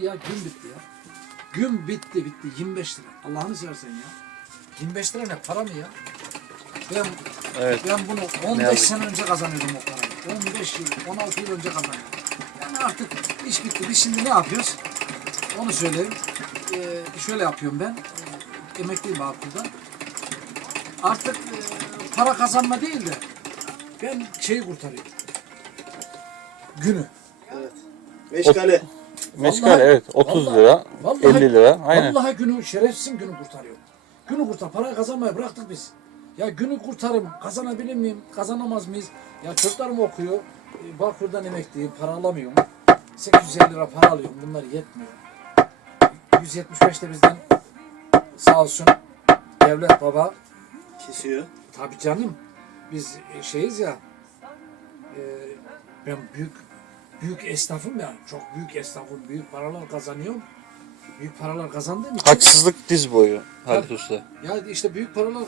bitti ya. Gün bitti ya. Gün bitti bitti. 25 lira. Allah'ını seversen ya. 25 lira ne para mı ya? Ben Evet. ben bunu Ne 15 yazık sene önce kazanıyordum o parayı. 15 yıl, 16 yıl önce kazanıyordum. Yani artık iş bitti. Biz şimdi ne yapıyoruz? Onu söyleyeyim. Ee, şöyle yapıyorum ben. Ee, emekliyim Bağkur'da. Artık e, para kazanma değil de ben şeyi kurtarıyorum. Günü. Meşgale. Meşgale Vallahi- evet 30 vallahi- lira, vallahi- 50 lira. Aynen. Vallahi günü şerefsizin günü kurtarıyor. Günü kurtar. Parayı kazanmayı bıraktık biz. Ya günü kurtarım. Kazanabilir miyim? Kazanamaz mıyız? Ya çocuklarım okuyor. E, Bağkur'dan emekliyim. Para alamıyorum. 850 lira para alıyorum. Bunlar yetmiyor. 175 de bizden sağ olsun devlet baba. Kesiyor. Tabii canım. Biz e, şeyiz ya. e, ben büyük büyük esnafım ya. Çok büyük esnafım. Büyük paralar kazanıyorum. Büyük paralar kazandığım için. Haksızlık diz boyu Halit Usta. Ya işte büyük paralar